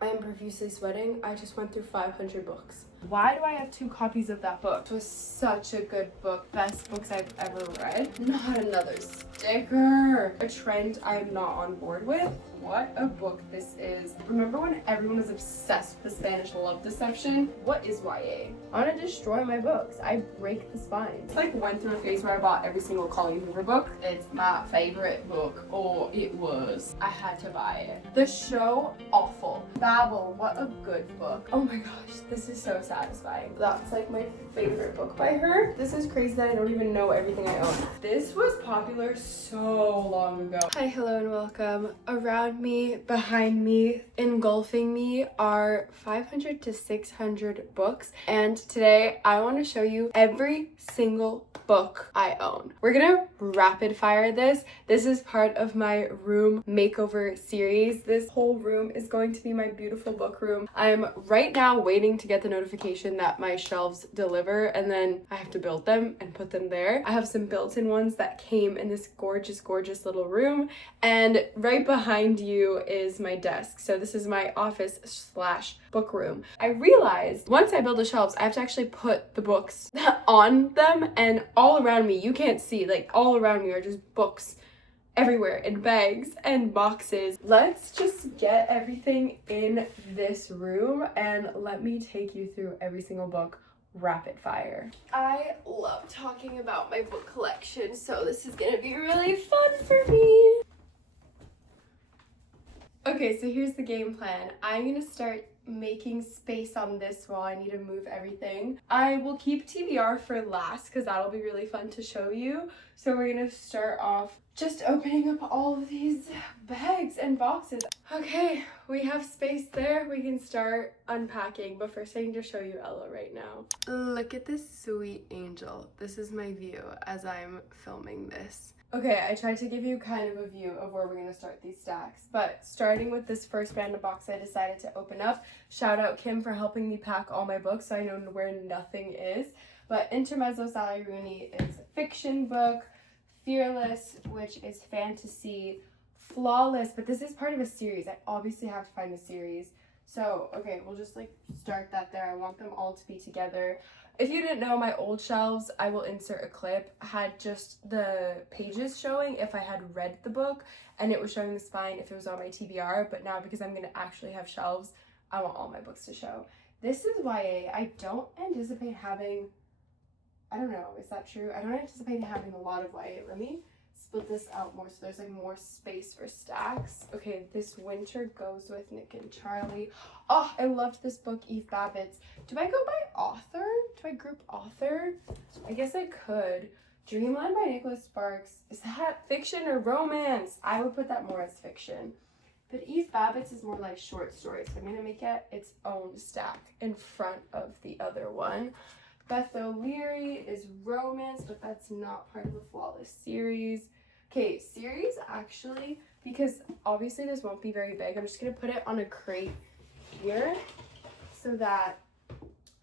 I am profusely sweating. I just went through 500 books. Why do I have 2 copies of that book? It was such a good book. Best books I've ever read. Not another sticker. A trend I'm not on board with. What a book this is. Remember when everyone was obsessed with the Spanish love deception? What is YA? I want to destroy my books. I break the spine. It's like went through a phase where I bought every single Colleen Hoover book. It's my favorite book. Or it was. I had to buy it. The show, awful. Babel, what a good book. Oh my gosh, this is so satisfying. That's like my favorite book by her. This is crazy that I don't even know everything I own. This was popular so long ago. Hi, hello, and welcome. Around me, behind me, engulfing me are 500 to 600 books, and today I want to show you every single book I own. We're gonna rapid fire this. This is part of my room makeover series. This whole room is going to be my beautiful book room. I'm right now waiting to get the notification that my shelves deliver, and then I have to build them and put them there. I have some built-in ones that came in this gorgeous, gorgeous little room, and right behind you is my desk. So this is my office slash book room. I realized once I build the shelves, I have to actually put the books on them, and all around me, you can't see, like all around me are just books everywhere in bags and boxes. Let's just get everything in this room and let me take you through every single book rapid fire. I love talking about my book collection, so this is gonna be really fun for me. Okay, so here's the game plan. I'm gonna start making space on this wall. I need to move everything. I will keep TBR for last because that'll be really fun to show you. So we're gonna start off just opening up all of these bags and boxes. Okay, we have space there. We can start unpacking, but first I need to show you Ella right now. Look at this sweet angel. This is my view as I'm filming this. Okay, I tried to give you kind of a view of where we're going to start these stacks, but starting with this first random box I decided to open up. Shout out Kim for helping me pack all my books so I know where nothing is. But Intermezzo Sally Rooney is a fiction book, Fearless, which is fantasy, Flawless, but this is part of a series. I obviously have to find the series. So, okay, we'll just like start that there. I want them all to be together. If you didn't know, my old shelves, I will insert a clip, had just the pages showing if I had read the book, and it was showing the spine if it was on my TBR, but now because I'm going to actually have shelves, I want all my books to show. This is YA. I don't anticipate having, I don't know, is that true? I don't anticipate having a lot of YA. Let me split this out more so there's like more space for stacks. Okay, This Winter Goes with Nick and Charlie. Oh, I loved this book, Eve Babbitt's. Do I go by author? Do I group author? I guess I could. Dreamland by Nicholas Sparks. Is that fiction or romance? I would put that more as fiction. But Eve Babbitt's is more like short stories. So I'm gonna make it its own stack in front of the other one. Beth O'Leary is romance, but that's not part of the Flawless series. Okay, series actually, because obviously this won't be very big, I'm just going to put it on a crate here so that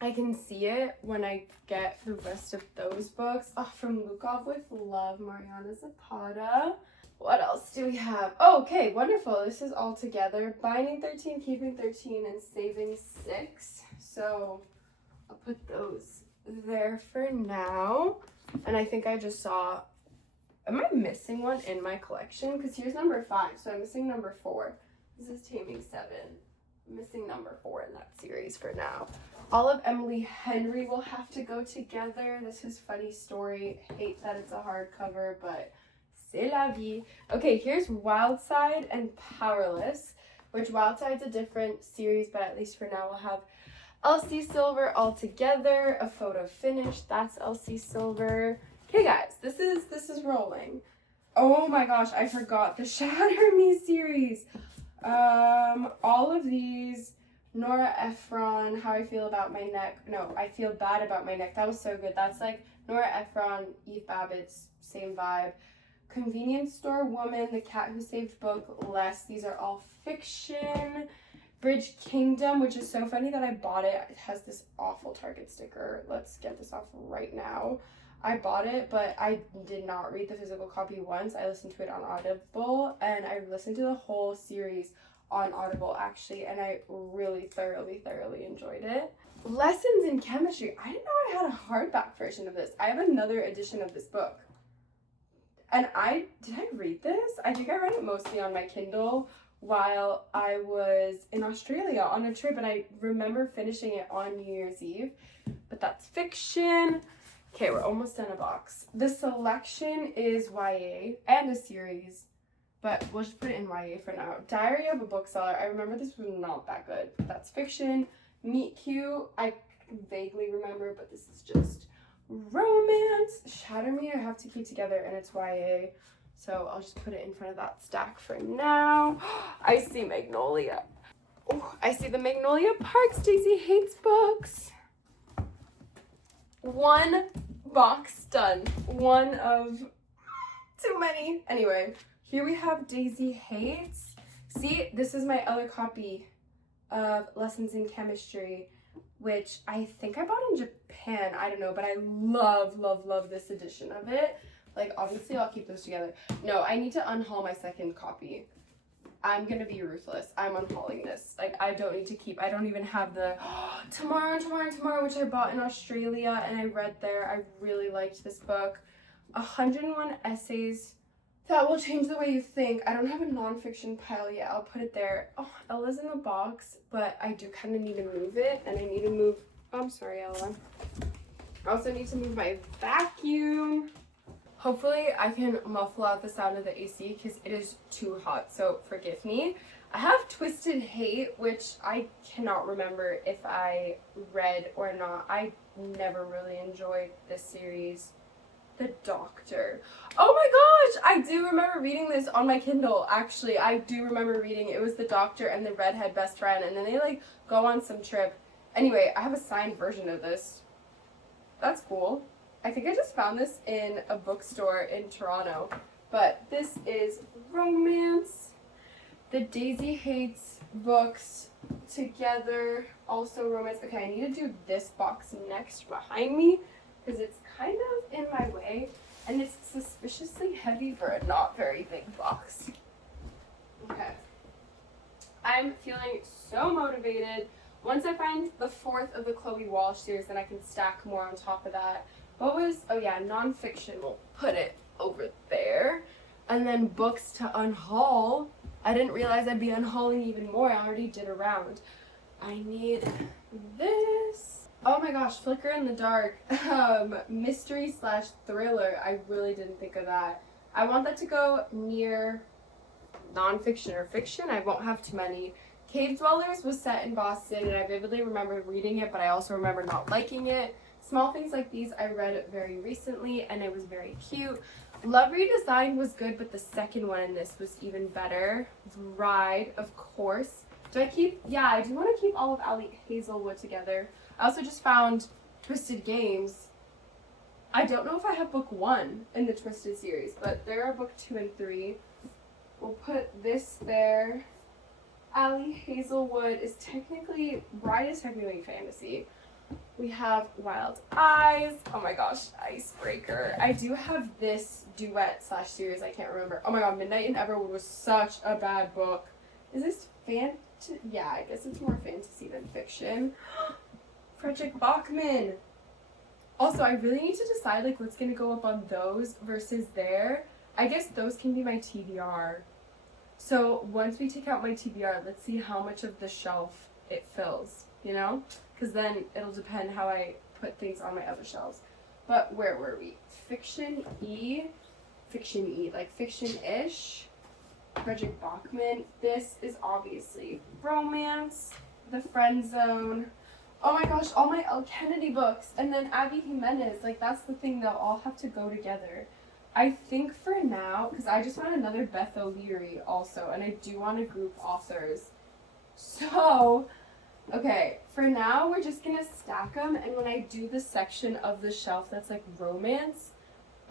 I can see it when I get the rest of those books. Oh, From Lukov with Love, Mariana Zapata. What else do we have? Oh, okay, wonderful. This is all together. Binding 13, Keeping 13, and Saving 6. So I'll put those there for now. And I think I just saw, am I missing one in my collection? Because here's number 5, so I'm missing number 4. This is Taming 7. I'm missing number 4 in that series for now. All of Emily Henry will have to go together. This is Funny Story. Hate that it's a hardcover, but c'est la vie. Okay, here's Wildside and Powerless, which Wildside's a different series, but at least for now we'll have Elsie Silver all together. A Photo Finish, that's Elsie Silver. Okay guys, this is rolling. Oh my gosh, I forgot the Shatter Me series. All of these, Nora Ephron, How I Feel About My Neck. No, I Feel Bad About My Neck. That was so good. That's like Nora Ephron, Eve Babbitt's, same vibe. Convenience Store Woman, The Cat Who Saved Book Less. These are all fiction. Bridge Kingdom, which is so funny that I bought it. It has this awful Target sticker. Let's get this off right now. I bought it, but I did not read the physical copy once. I listened to it on Audible, and I listened to the whole series on Audible actually, and I really thoroughly enjoyed it. Lessons in Chemistry. I didn't know I had a hardback version of this. I have another edition of this book. And did I read this? I think I read it mostly on my Kindle while I was in Australia on a trip, and I remember finishing it on New Year's Eve. But that's fiction. Okay, we're almost done a box. The selection is YA and a series, but we'll just put it in YA for now. Diary of a Bookseller. I remember this was not that good. That's fiction. Meet Cute. I vaguely remember, but this is just romance. Shatter Me I have to keep together, and it's YA, so I'll just put it in front of that stack for now. I see Magnolia. Oh, I see the Magnolia Parks Daisy Hates books. One box done. One of too many. Anyway, here we have Daisy Hates. See, this is my other copy of Lessons in Chemistry, which I think I bought in Japan. I don't know, but I love this edition of it. Like, obviously I'll keep those together. No, I need to unhaul my second copy. I'm gonna be ruthless. I'm unhauling this. Like, I don't need to keep, I don't even have the Tomorrow, which I bought in Australia and I read there. I really liked this book. 101 Essays That Will Change the Way You Think. I don't have a nonfiction pile yet. I'll put it there. Oh, Ella's in the box, but I do kind of need to move it, and I need to move, oh, I'm sorry, Ella. I also need to move my vacuum. Hopefully I can muffle out the sound of the AC because it is too hot, so forgive me. I have Twisted Hate, which I cannot remember if I read or not. I never really enjoyed this series. The Doctor. Oh my gosh, I do remember reading this on my Kindle. Actually, I do remember reading it. It was the Doctor and the redhead best friend, and then they like go on some trip. Anyway, I have a signed version of this. That's cool. I think I just found this in a bookstore in Toronto, but this is romance. The Daisy Hates books together, also romance. Okay, I need to do this box next behind me because it's kind of in my way, and it's suspiciously heavy for a not very big box. Okay. I'm feeling so motivated. Once I find the fourth of the Chloe Walsh series, then I can stack more on top of that. What was, oh yeah, nonfiction. We'll put it over there. And then books to unhaul. I didn't realize I'd be unhauling even more. I already did a round. I need this. Oh my gosh, Flicker in the Dark. Mystery / thriller. I really didn't think of that. I want that to go near nonfiction or fiction. I won't have too many. Cave Dwellers was set in Boston, and I vividly remember reading it, but I also remember not liking it. Small Things Like These I read very recently, and it was very cute. Love Redesigned was good, but the second one in this was even better. Ride, of course. Do I keep, yeah, I do want to keep all of Ali Hazelwood together. I also just found Twisted Games. I don't know if I have book 1 in the Twisted series, but there are book 2 and 3. We'll put this there. Ali Hazelwood is technically, Bride is technically fantasy. We have Wild Eyes. Oh my gosh, Icebreaker. I do have this duet / series, I can't remember. Oh my god, Midnight in Everwood was such a bad book. Is this fantasy? Yeah, I guess it's more fantasy than fiction. Frederick Bachman. Also, I really need to decide like what's gonna go up on those versus there. I guess those can be my TBR. So once we take out my TBR, let's see how much of the shelf it fills, you know? Because then it'll depend how I put things on my other shelves. But where were we? Fiction-y, like fiction-ish. Frederick Bachman. This is obviously romance. The Friend Zone. Oh my gosh, all my El Kennedy books. And then Abby Jimenez. Like, that's the thing, they'll all have to go together. I think for now, because I just want another Beth O'Leary also, and I do want to group authors. So, okay, for now, we're just going to stack them, and when I do the section of the shelf that's like romance,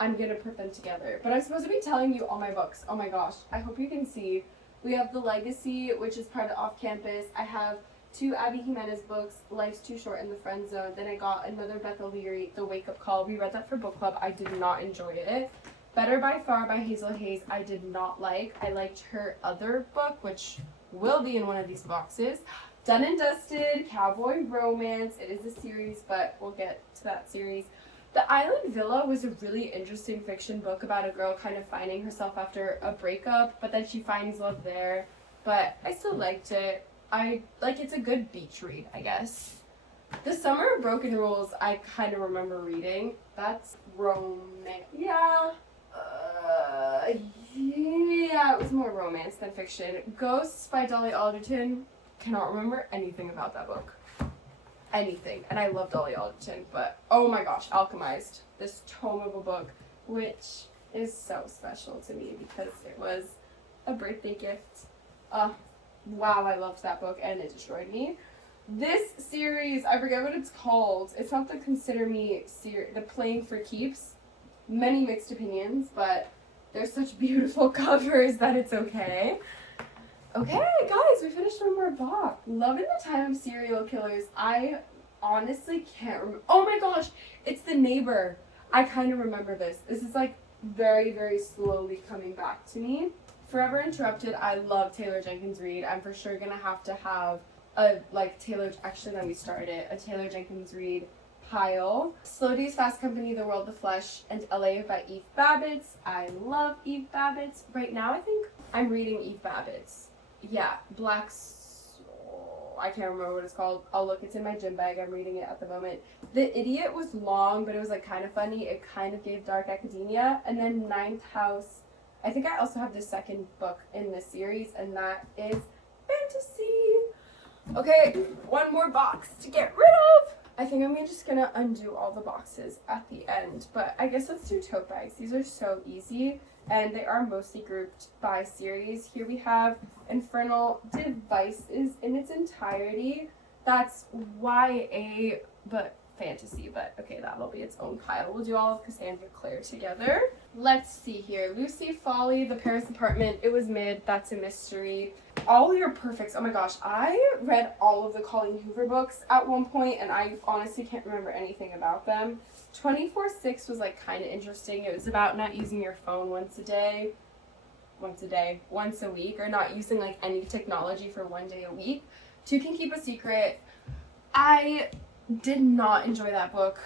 I'm going to put them together. But I'm supposed to be telling you all my books. Oh my gosh, I hope you can see. We have The Legacy, which is part of Off Campus. I have 2 Abby Jimenez books, Life's Too Short and The Friend Zone. Then I got another Beth O'Leary, The Wake Up Call. We read that for book club. I did not enjoy it. Better by Far by Hazel Hayes, I did not like. I liked her other book, which will be in one of these boxes. Done and Dusted, Cowboy Romance. It is a series, but we'll get to that series. The Island Villa was a really interesting fiction book about a girl kind of finding herself after a breakup, but then she finds love there. But I still liked it. It's a good beach read, I guess. The Summer of Broken Rules, I kind of remember reading. That's romance. Yeah. Yeah, it was more romance than fiction. Ghosts by Dolly Alderton. Cannot remember anything about that book. Anything. And I love Dolly Alderton, but oh my gosh, Alchemized. This tome of a book, which is so special to me because it was a birthday gift. Wow, I loved that book and it destroyed me. This series, I forget what it's called. It's not the Consider Me series, the Playing for Keeps. Many mixed opinions, but there's such beautiful covers that it's okay. Okay, guys, we finished one more box. Love in the Time of Serial Killers. I honestly can't remember. Oh my gosh, it's The Neighbor. I kind of remember this. This is like very, very slowly coming back to me. Forever Interrupted. I love Taylor Jenkins Reid. I'm for sure gonna have to have a let me start it. A Taylor Jenkins Reid pile. Slow Days, Fast Company, The World, The Flesh, and LA by Eve Babbitts. I love Eve Babbitts. Right now, I think I'm reading Eve Babbitts. Yeah, I can't remember what it's called. I'll look. It's in my gym bag. I'm reading it at the moment. The Idiot was long, but it was like kind of funny. It kind of gave dark academia. And then Ninth House. I think I also have the second book in this series, and that is fantasy. Okay, one more box to get rid of. I think I'm just gonna undo all the boxes at the end, but I guess let's do tote bags. These are so easy, and they are mostly grouped by series. Here we have Infernal Devices in its entirety. That's YA, but fantasy, but okay, that'll be its own pile. We'll do all of Cassandra Clare together. Let's see here. Lucy Folly, The Paris Apartment. It was mid. That's a mystery. All Your Perfects. Oh my gosh, I read all of the Colleen Hoover books at one point, and I honestly can't remember anything about them. 24/6 was like kind of interesting. It was about not using your phone once a week, or not using like any technology for one day a week. Two Can Keep a Secret. I did not enjoy that book,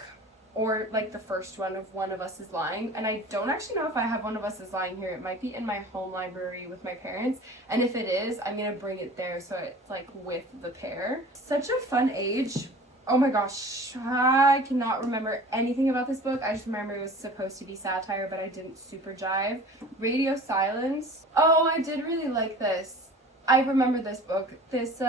or like the first one of One of Us is Lying, and I don't actually know if I have One of Us is Lying here. It might be in my home library with my parents, and if it is, I'm gonna bring it there so it's like with the pair. Such a Fun Age. Oh my gosh, I cannot remember anything about this book. I just remember it was supposed to be satire, but I didn't super jive. Radio Silence. Oh, I did really like this. I remember this book. This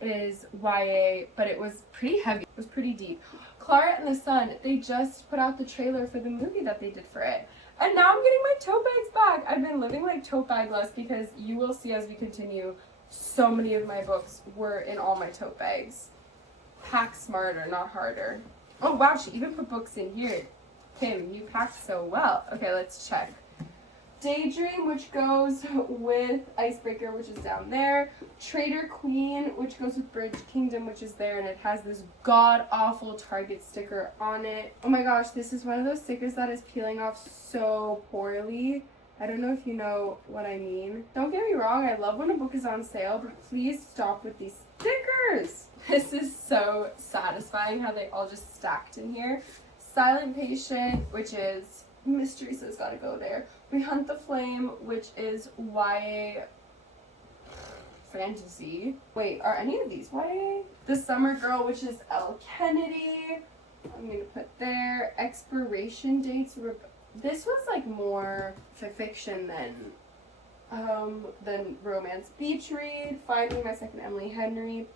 is YA, but it was pretty heavy. It was pretty deep. Clara and the Sun, they just put out the trailer for the movie that they did for it. And now I'm getting my tote bags back. I've been living like tote bagless because you will see as we continue, so many of my books were in all my tote bags. Pack smarter, not harder. Oh wow, she even put books in here. Kim, you packed so well. Okay, let's check. Daydream, which goes with Icebreaker, which is down there. Traitor Queen, which goes with Bridge Kingdom, which is there, and it has this god-awful Target sticker on it. Oh my gosh, this is one of those stickers that is peeling off so poorly. I don't know if you know what I mean. Don't get me wrong, I love when a book is on sale, but please stop with these stickers. This is so satisfying how they all just stacked in here. Silent Patient, which is mystery, so it's gotta go there. We Hunt the Flame, which is YA fantasy. Wait, are any of these YA? The Summer Girl, which is L. Kennedy. I'm gonna put there. Expiration Dates. This was like more fiction than romance. Beach Read. Find Me, My Second Emily Henry.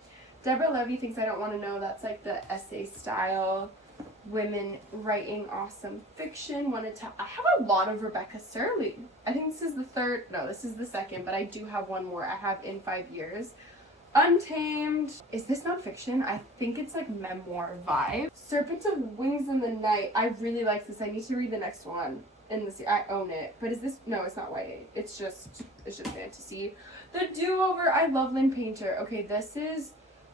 Deborah Levy Thinks I Don't Want to Know. That's like the essay style. Women writing awesome fiction. I have a lot of Rebecca Serling. I think this is the second, but I do have one more I have in 5 years. Untamed. Is this not fiction? I think it's like memoir vibe. Serpent of Wings in the Night. I really like this. I need to read the next one in the I own it. But is this? No, it's not YA. It's just fantasy. The Do-Over. I love Lynn Painter. Okay,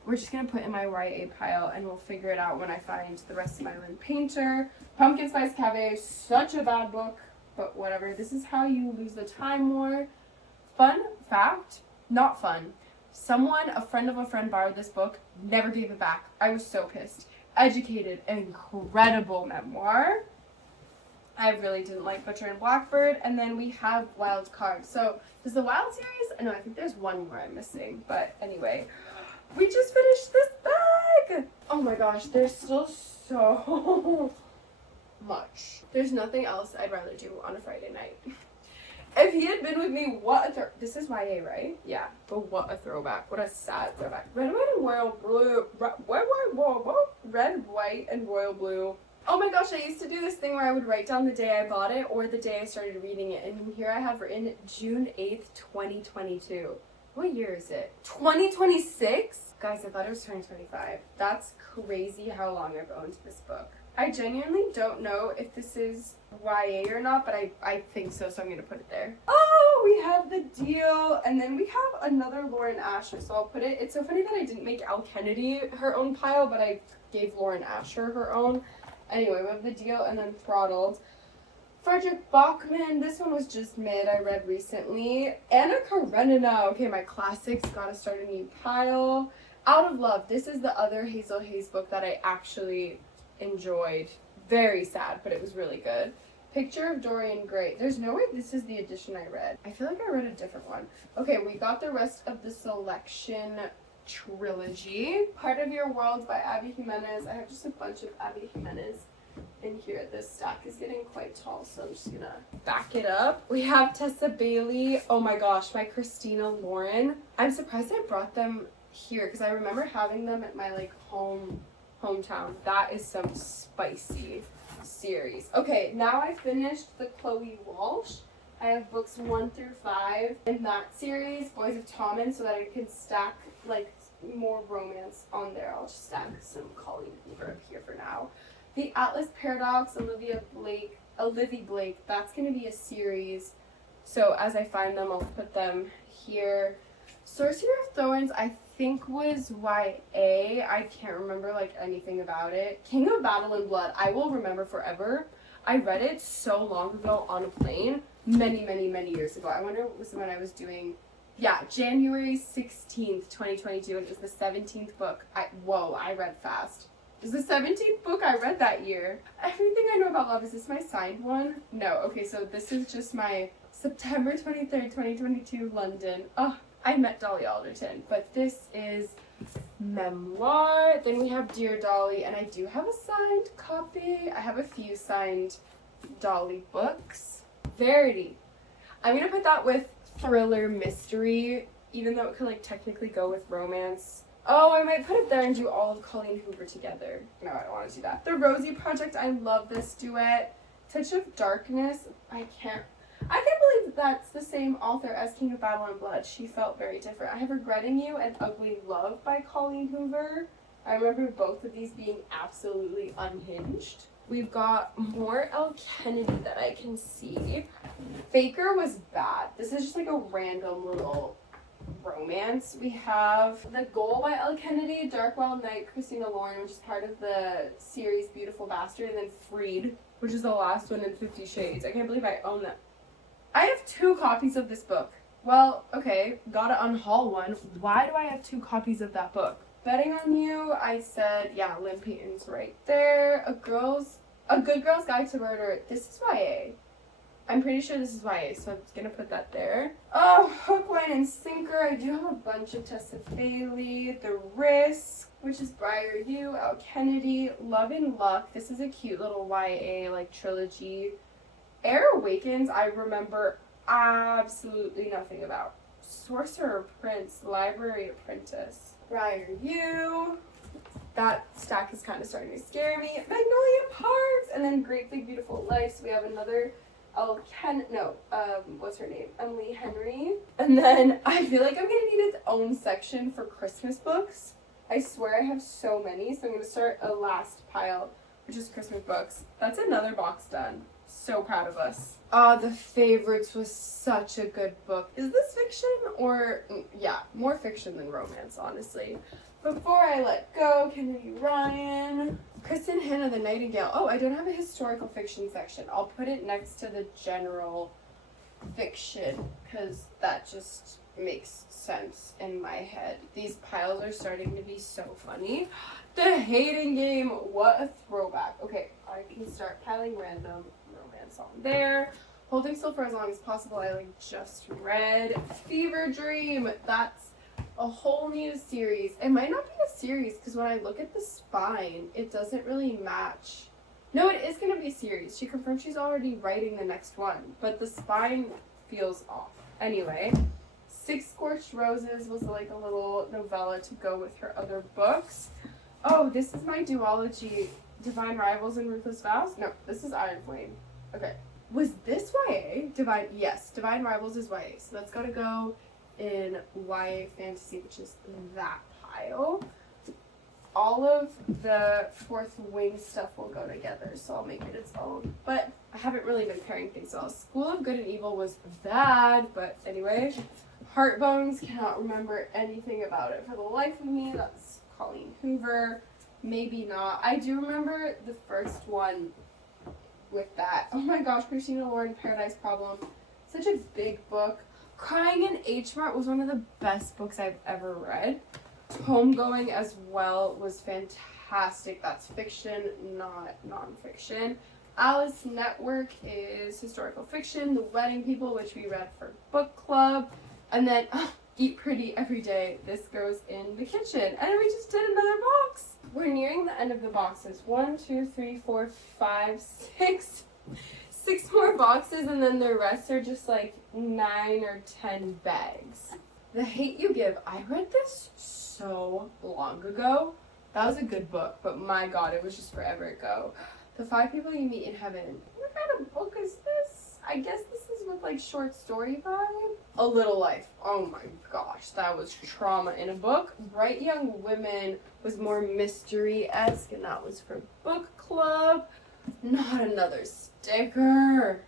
we're just going to put in my YA pile, and we'll figure it out when I find the rest of my Lynn Painter. Pumpkin Spice Cafe, such a bad book, but whatever. This is How You Lose the Time War. Fun fact, not fun. a friend of a friend borrowed this book, never gave it back. I was so pissed. Educated, incredible memoir. I really didn't like Butcher and Blackbird. And then we have Wild Card. So, is the Wild series? No, I think there's one more I'm missing. But anyway, we just finished this bag! Oh my gosh, there's still so much. There's nothing else I'd rather do on a Friday night. If he had been with me, this is YA, right? Yeah, but what a throwback. What a sad throwback. Red, white, and royal blue. Red, white, and royal blue. Oh my gosh, I used to do this thing where I would write down the day I bought it or the day I started reading it. And here I have written June 8th, 2022. What year is it? 2026? Guys, I thought it was 2025. That's crazy how long I've owned this book. I genuinely don't know if this is YA or not, but I think so, so I'm going to put it there. Oh, we have The Deal, and then we have another Lauren Asher, so I'll put it. It's so funny that I didn't make Elle Kennedy her own pile, but I gave Lauren Asher her own. Anyway, we have The Deal and then Throttled. Frederick Bachman, this one was just mid, I read recently. Anna Karenina, okay, my classics, gotta start a new pile. Out of Love, this is the other Hazel Hayes book that I actually enjoyed. Very sad, but it was really good. Picture of Dorian Gray. There's no way this is the edition I read. I feel like I read a different one. Okay, we got the rest of the selection trilogy. Part of Your World by Abby Jimenez. I have just a bunch of Abby Jimenez in here. This stack is getting quite tall, so I'm just gonna back it up. We have Tessa Bailey. Oh my gosh, by Christina Lauren. I'm surprised I brought them here because I remember having them at my like hometown. That is some spicy series. Okay, now I finished the Chloe Walsh. I have books 1 through 5 in that series, Boys of Tommen, so that I can stack like more romance on there. I'll just stack some Colleen Hoover up here for now. The Atlas Paradox, Olivia Blake, that's going to be a series. So as I find them, I'll put them here. Sorcerer of Thorns, I think was YA. I can't remember like anything about it. King of Battle and Blood, I will remember forever. I read it so long ago on a plane, many years ago. I wonder what was when I was doing, yeah, January 16th, 2022, and it was the 17th book. I read fast. It was the 17th book I read that year. Everything I Know About Love, is this my signed one? No, okay, so this is just my September 23rd, 2022, London. Oh, I met Dolly Alderton, but this is memoir. Then we have Dear Dolly, and I do have a signed copy. I have a few signed Dolly books. Verity. I'm gonna put that with thriller mystery, even though it could like technically go with romance. Oh, I might put it there and do all of Colleen Hoover together. No, I don't want to do that. The Rosie Project, I love this duet. Touch of Darkness, I can't believe that's the same author as King of Battle and Blood. She felt very different. I have Regretting You and Ugly Love by Colleen Hoover. I remember both of these being absolutely unhinged. We've got more Elle Kennedy that I can see. Faker was bad. This is just like a random little romance. We have The Goal by Elle Kennedy, Dark Wild Night, Christina Lauren, which is part of the series Beautiful Bastard, and then Freed, which is the last one in 50 Shades. I can't believe I own that. I have 2 copies of this book. Well, okay, gotta unhaul one. Why do I have 2 copies of that book? Betting on You, I said, yeah, Lynn Payton's right there. A Good Girl's Guide to Murder. This is YA. I'm pretty sure this is YA, so I'm gonna put that there. Oh, Hook, Line, and Sinker. I do have a bunch of Tessa Bailey. The Risk, which is Briar U, Elle Kennedy. Love and Luck. This is a cute little YA like trilogy. Air Awakens, I remember absolutely nothing about. Sorcerer Prince, Library Apprentice. Briar U. That stack is kind of starting to scare me. Magnolia Parks, and then Great Big Beautiful Life. So we have another what's her name? Emily Henry. And then I feel like I'm gonna need its own section for Christmas books. I swear I have so many, so I'm gonna start a last pile, which is Christmas books. That's another box done. So proud of us. The Favorites was such a good book. Is this fiction or, yeah, more fiction than romance, honestly. Before I Let Go, Kennedy Ryan. Kristen Hanna, The Nightingale. Oh, I don't have a historical fiction section. I'll put it next to the general fiction because that just makes sense in my head. These piles are starting to be so funny. The hating game, what a throwback. Okay, I can start piling random romance on there. Holding Still for as Long as Possible, I like just read. Fever Dream, that's a whole new series. It might not be a series because when I look at the spine, it doesn't really match. No, it is going to be a series. She confirmed she's already writing the next one, but the spine feels off. Anyway, Six Scorched Roses was like a little novella to go with her other books. Oh, this is my duology. Divine Rivals and Ruthless Vows? No, this is Iron Flame. Okay. Was this YA? Yes, Divine Rivals is YA. So that's got to go in YA fantasy, which is that pile. All of the Fourth Wing stuff will go together, so I'll make it its own. But I haven't really been pairing things well. School of Good and Evil was bad, but anyway. Heartbones, cannot remember anything about it for the life of me. That's Colleen Hoover. Maybe not. I do remember the first one with that. Oh my gosh, Christina Lauren, Paradise Problem. Such a big book. Crying in H Mart was one of the best books I've ever read. Homegoing as well was fantastic. That's fiction, not nonfiction. Alice Network is historical fiction. The Wedding People, which we read for book club. And then Eat Pretty Every Day. This goes in the kitchen. And then we just did another box. We're nearing the end of the boxes. 1, 2, 3, 4, 5, 6. 6 more boxes, and then the rest are just like 9 or 10 bags. The Hate U Give. I read this so long ago. That was a good book, but my god, it was just forever ago. The 5 People You Meet in Heaven. What kind of book is this? I guess this is with like short story vibe. A Little Life. Oh my gosh, that was trauma in a book. Bright Young Women was more mystery-esque, and that was for book club. Not Another Sticker.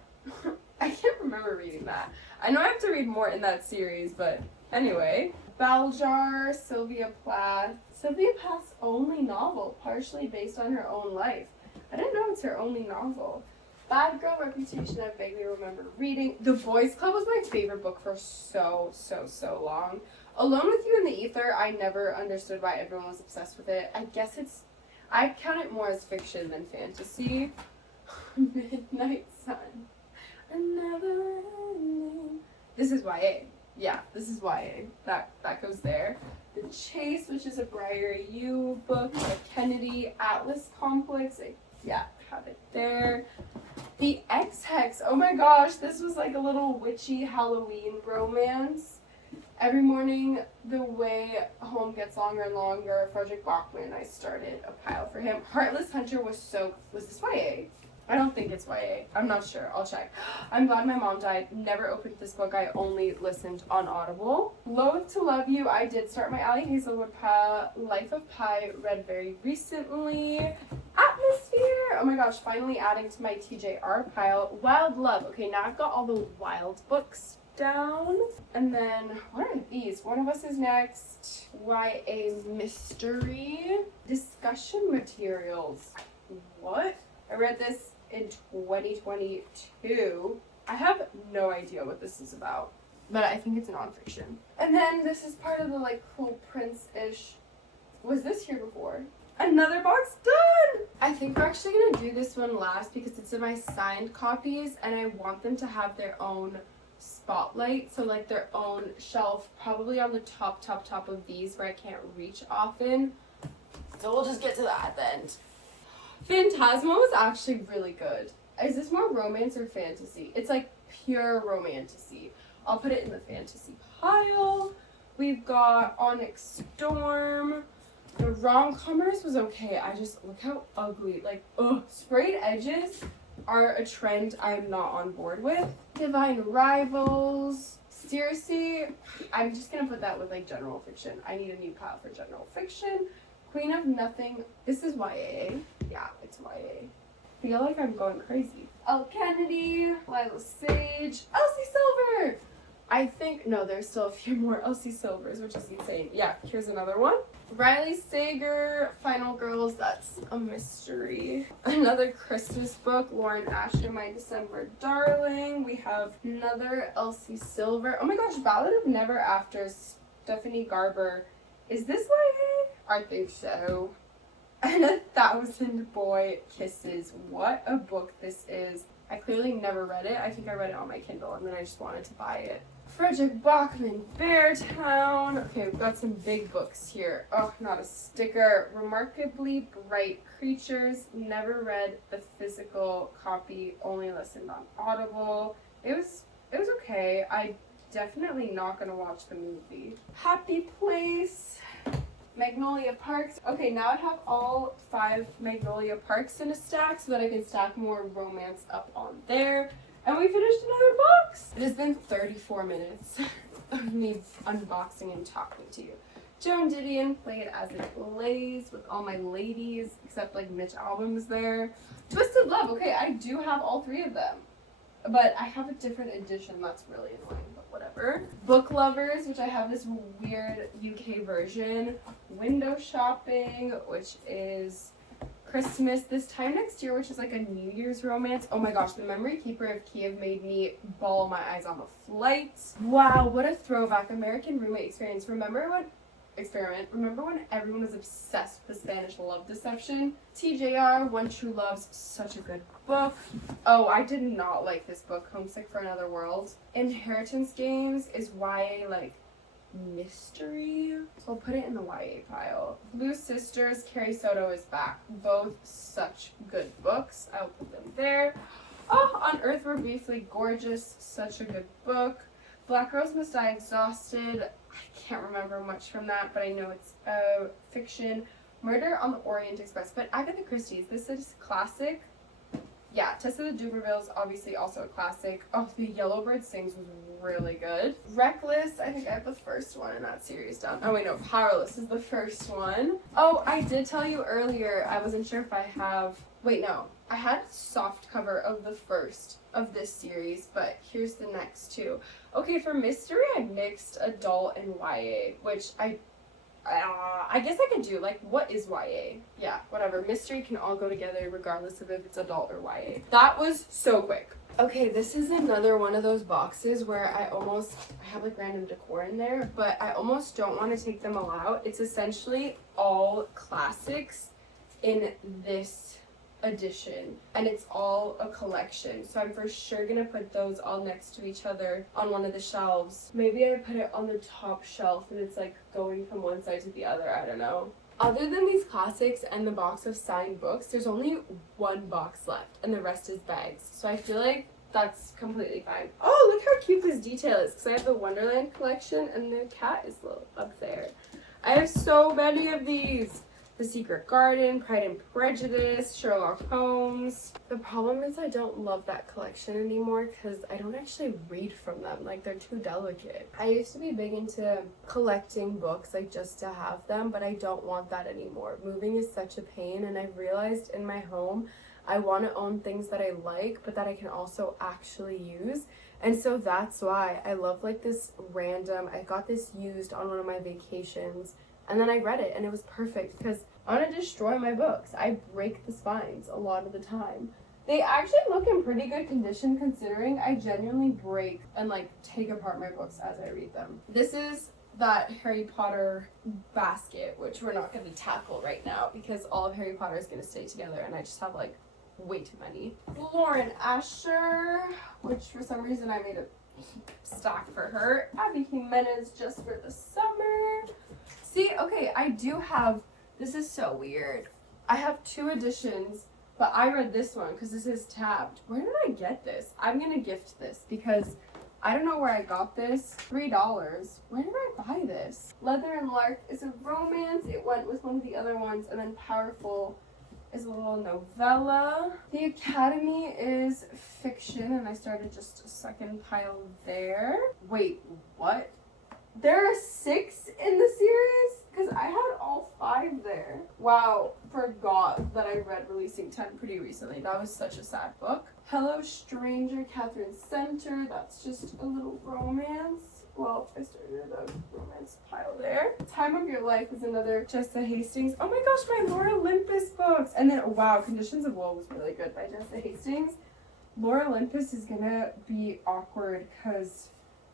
I can't remember reading that. I know I have to read more in that series, but anyway. Baljar, Sylvia Plath. Sylvia Plath's only novel, partially based on her own life. I didn't know it's her only novel. Bad Girl Reputation, I vaguely remember reading. The Boys Club was my favorite book for so long. Alone with You in the Ether, I never understood why everyone was obsessed with it. I guess I count it more as fiction than fantasy. Midnight Sun. Another ending. This is YA. Yeah, this is YA. That goes there. The Chase, which is a Briar U book. The Kennedy Atlas Complex. Have it there. The X-Hex. Oh my gosh, this was like a little witchy Halloween romance. Every morning, the way home gets longer and longer. Frederick Bachman, I started a pile for him. Heartless Hunter was this YA? I don't think it's YA. I'm not sure. I'll check. I'm Glad My Mom Died. Never opened this book. I only listened on Audible. Loath to Love You. I did start my Ali Hazelwood pile. Life of Pi, read very recently. Atmosphere. Oh my gosh, finally adding to my TJR pile. Wild Love. Okay, now I've got all the wild books down. And then, what are these? One of Us Is Next. YA Mystery. Discussion materials. What? I read this in 2022. I have no idea what this is about, but I think it's nonfiction. And then this is part of the like Cool Prince-ish. Was this here before? Another box done! I think we're actually gonna do this one last because it's in my signed copies and I want them to have their own spotlight, so like their own shelf, probably on the top of these where I can't reach often. So we'll just get to that then. Phantasma was actually really good. Is this more romance or fantasy? It's like pure romantasy. I'll put it in the fantasy pile. We've got Onyx Storm. The rom-comers was okay. I just, look how ugly. Like, ugh. Sprayed edges are a trend I'm not on board with. Divine Rivals. Circe. I'm just gonna put that with like general fiction. I need a new pile for general fiction. Queen of Nothing. This is YA. Yeah, it's YA. Feel like I'm going crazy. Elle Kennedy, Lila Sage, Elsie Silver. I think, no, there's still a few more Elsie Silvers, which is insane. Yeah, here's another one. Riley Sager, Final Girls, that's a mystery. Another Christmas book, Lauren Asher, My December Darling. We have another Elsie Silver. Oh my gosh, Ballad of Never After, Stephanie Garber. Is this YA? I think so. And 1,000 Boy Kisses. What a book this is. I clearly never read it. I think I read it on my Kindle and then I just wanted to buy it. Frederick Bachman, Beartown. Okay, we've got some big books here. Oh, not a sticker. Remarkably Bright Creatures. Never read the physical copy, only listened on Audible. It was okay. I definitely not gonna watch the movie. Happy Place. Magnolia Parks. Okay, now I have all 5 Magnolia Parks in a stack so that I can stack more romance up on there. And we finished another box. It has been 34 minutes of me unboxing and talking to you. Joan Didion, Play It As It Lays with all my ladies, except like Mitch Albom's there. Twisted Love. Okay, I do have all 3 of them. But I have a different edition that's really annoying, but whatever. Book Lovers, which I have this weird UK version. Window Shopping, which is Christmas this time next year, which is like a New Year's romance. Oh my gosh, The Memory Keeper of Kiev made me bawl my eyes on the flight. Wow, what a throwback. American Roommate Experience. Remember when everyone was obsessed with the Spanish love deception? TJR, One True Love's such a good book. Oh, I did not like this book, Homesick for Another World. Inheritance Games is YA like mystery, so I'll put it in the YA pile. Blue Sisters, Carrie Soto is Back. Both such good books. I'll put them there. Oh, On Earth We're Briefly Gorgeous, such a good book. Black Girls Must Die Exhausted. I can't remember much from that, but I know it's fiction. Murder on the Orient Express, but Agatha Christie's. This is classic. Yeah, Tessa the Dubervilles, obviously also a classic. Oh, The Yellowbird Sings was really good. Reckless, I think I have the first one in that series down. Oh wait, no, Powerless is the first one. Oh, I did tell you earlier, I wasn't sure if I have, wait, no. I had soft cover of the first of this series, but here's the next 2. Okay, for mystery, I mixed adult and YA, which I guess I could do, like, what is YA? Yeah, whatever. Mystery can all go together regardless of if it's adult or YA. That was so quick. Okay, this is another one of those boxes where I have like random decor in there, but I almost don't want to take them all out. It's essentially all classics in this edition, and it's all a collection, so I'm for sure gonna put those all next to each other on one of the shelves. Maybe I put it on the top shelf and it's like going from one side to the other. I don't know. Other than these classics and the box of signed books, there's only 1 box left and the rest is bags, so I feel like that's completely fine. Oh, look how cute this detail is, because I have the Wonderland collection and the cat is up there. I have so many of these. The Secret Garden, Pride and Prejudice, Sherlock Holmes. The problem is I don't love that collection anymore because I don't actually read from them. Like, they're too delicate. I used to be big into collecting books, like, just to have them, but I don't want that anymore. Moving is such a pain, and I've realized in my home, I want to own things that I like, but that I can also actually use. And so that's why I love, like, this random, I got this used on one of my vacations. And then I read it, and it was perfect because I want to destroy my books. I break the spines a lot of the time. They actually look in pretty good condition considering I genuinely break and like take apart my books as I read them. This is that Harry Potter basket, which we're not going to tackle right now because all of Harry Potter is going to stay together and I just have like way too many. Lauren Asher, which for some reason I made a stack for her. Abby Jimenez, Just for the Summer. See, okay, I do have, this is so weird. I have 2 editions, but I read this one because this is tabbed. Where did I get this? I'm going to gift this because I don't know where I got this. $3. Where did I buy this? Leather and Lark is a romance. It went with one of the other ones. And then Powerful is a little novella. The Academy is fiction, and I started just a second pile there. Wait, what? There are 6 in the series? Because I had all 5 there. Wow, forgot that I read Releasing 10 pretty recently. That was such a sad book. Hello Stranger, Catherine Center. That's just a little romance. Well, I started a romance pile there. Time of Your Life is another Jessa Hastings. Oh my gosh, my Laura Olympus books. And then, wow, Conditions of Woe was really good by Jessa Hastings. Laura Olympus is gonna be awkward because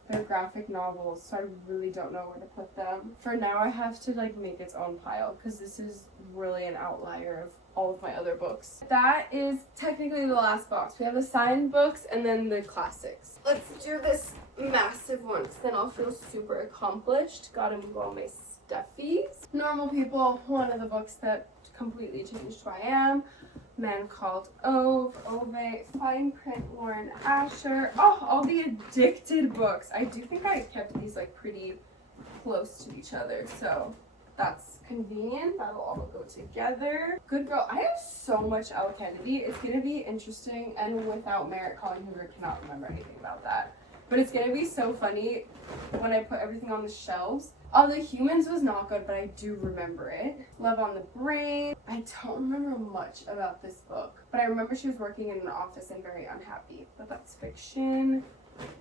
they're graphic novels, so I really don't know where to put them. For now, I have to like make its own pile because this is really an outlier of all of my other books. That is technically the last box. We have the signed books and then the classics. Let's do this massive one because then I'll feel super accomplished. Gotta move all my stuffies. Normal People, one of the books that completely changed who I am. Man Called Ove, Fine Print, Lauren Asher. Oh, all the Addicted books. I do think I kept these like pretty close to each other, so that's convenient. That'll all go together. Good Girl. I have so much Elle Kennedy. It's gonna be interesting, and without Merritt Colleen Hoover, cannot remember anything about that. But it's gonna be so funny when I put everything on the shelves. All the Humans was not good, but I do remember it. Love on the Brain. I don't remember much about this book, but I remember she was working in an office and very unhappy. But that's fiction.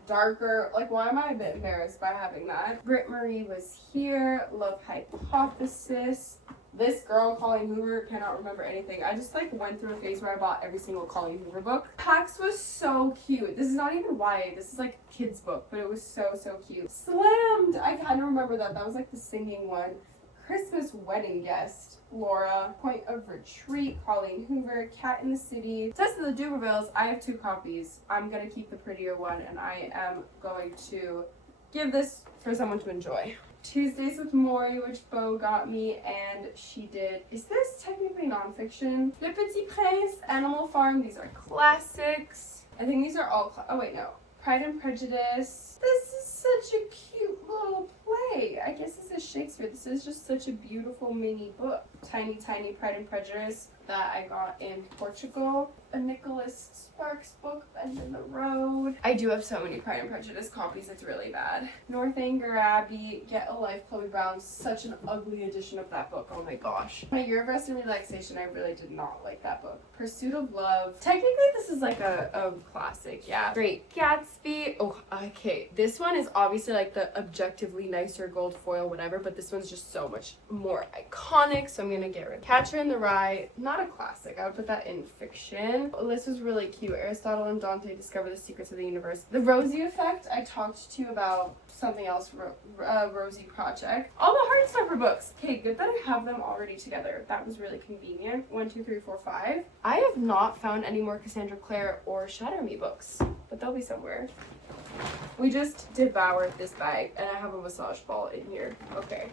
Darker. Like, why am I a bit embarrassed by having that? Britt Marie Was Here. Love Hypothesis. This girl, Colleen Hoover, cannot remember anything. I just like went through a phase where I bought every single Colleen Hoover book. Pax was so cute. This is not even YA. This is like a kid's book, but it was so cute. Slammed! I kind of remember that. That was like the singing one. Christmas Wedding Guest. Laura. Point of Retreat. Colleen Hoover. Cat in the City. Test of the Dubervilles. I have 2 copies. I'm gonna keep the prettier one, and I am going to give this for someone to enjoy. Tuesdays with Maury, which Beau got me, and she did. Is this technically nonfiction? Le Petit Prince, Animal Farm. These are classics. I think these are all. Oh wait, no. Pride and Prejudice. This is such a cute little play. I guess this is Shakespeare. This is just such a beautiful mini book. Tiny Pride and Prejudice that I got in Portugal. A Nicholas Sparks book, Bend in the Road. I do have so many Pride and Prejudice copies, it's really bad. Northanger Abbey, Get a Life, Chloe Brown. Such an ugly edition of that book, oh my gosh. My Year of Rest and Relaxation, I really did not like that book. Pursuit of Love. Technically, this is like a classic, yeah. Great Gatsby. Oh, okay. This one is obviously like the objectively nicer gold foil, whatever, but this one's just so much more iconic, so I'm gonna get rid of Catcher in the Rye. Not a classic, I would put that in fiction. This is really cute. Aristotle and Dante discover the secrets of the universe. The Rosie Effect, I talked to you about something else, Rosie Project. All the Heartstopper books. Okay, good that I have them already together. That was really convenient. 1, 2, 3, 4, 5. I have not found any more Cassandra Clare or Shatter Me books, but they'll be somewhere. We just devoured this bag, and I have a massage ball in here. Okay.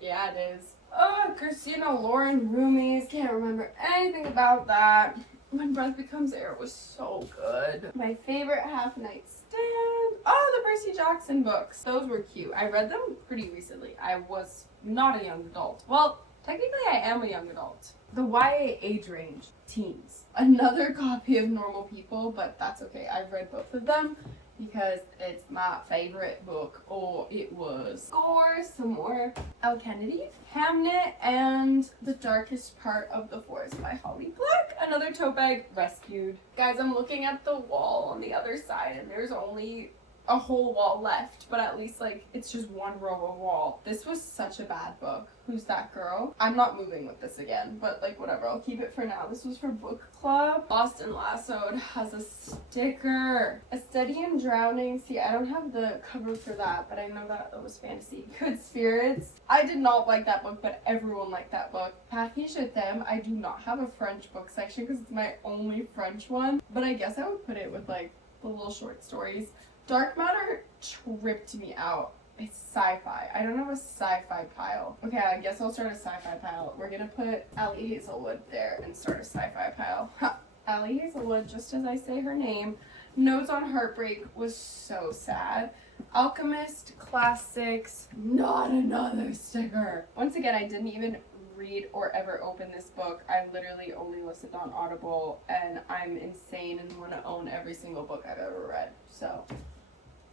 Yeah, it is. Oh, Christina Lauren Roomies. Can't remember anything about that. When Breath Becomes Air was so good. My favorite Half Night Stand. Oh, the Percy Jackson books. Those were cute. I read them pretty recently. I was not a young adult. Well, technically I am a young adult. The YA age range, teens. Another copy of Normal People, but that's okay. I've read both of them because it's my favorite book, or it was. Score, some more Elle Kennedy, Hamnet, and The Darkest Part of the Forest by Holly Black. Another tote bag, Rescued. Guys, I'm looking at the wall on the other side, and there's only a whole wall left, but at least like it's just one row of wall. This was such a bad book. Who's That Girl? I'm not moving with this again, but like whatever, I'll keep it for now. This was for book club. Lost and Lassoed has a sticker. A Study in Drowning. See, I don't have the cover for that, but I know that it was fantasy. Good Spirits. I did not like that book, but everyone liked that book. Papi Je t'aime. I do not have a French book section because it's my only French one, but I guess I would put it with like the little short stories. Dark Matter tripped me out. It's sci-fi. I don't have a sci-fi pile. Okay, I guess I'll start a sci-fi pile. We're gonna put Allie Hazelwood there and start a sci-fi pile. Ha! Allie Hazelwood, just as I say her name. Notes on Heartbreak was so sad. Alchemist, Classics, not another sticker. Once again, I didn't even read or ever open this book. I literally only listened on Audible, and I'm insane and want to own every single book I've ever read. So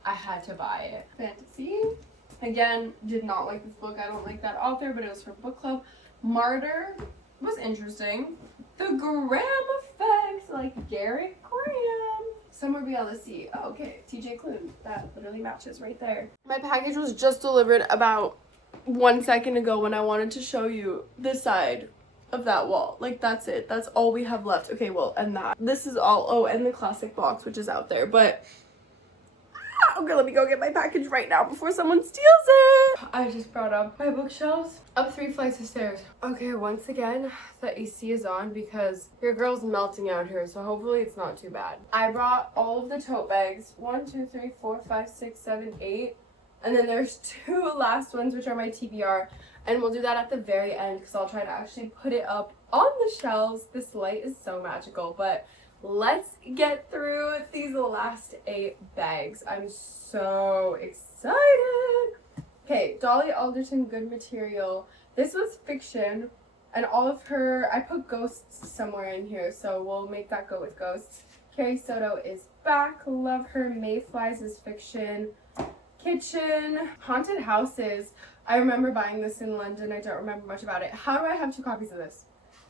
I had to buy it. Fantasy. Again, did not like this book. I don't like that author, but it was for book club. Martyr was interesting. The Graham Effect, like Garrett Graham. Somewhere Beyond the Sea. Oh, okay, TJ Klune. That literally matches right there. My package was just delivered about 1 second ago when I wanted to show you this side of that wall. Like, that's it. That's all we have left. Okay, well, and that. This is all. Oh, and the classic box, which is out there. But okay, let me go get my package right now before someone steals it. I just brought up my bookshelves. Up 3 flights of stairs. Okay, once again, the AC is on because your girl's melting out here, so hopefully it's not too bad. I brought all of the tote bags. 1, 2, 3, 4, 5, 6, 7, 8. And then there's 2 last ones, which are my TBR. And we'll do that at the very end because I'll try to actually put it up on the shelves. This light is so magical, but let's get through these last 8 bags. I'm so excited. Okay, Dolly Alderton, Good Material. This was fiction, and all of her, I put ghosts somewhere in here, so we'll make that go with ghosts. Carrie Soto is back. Love her. Mayflies is fiction. Kitchen. Haunted Houses. I remember buying this in London. I don't remember much about it. How do I have 2 copies of this?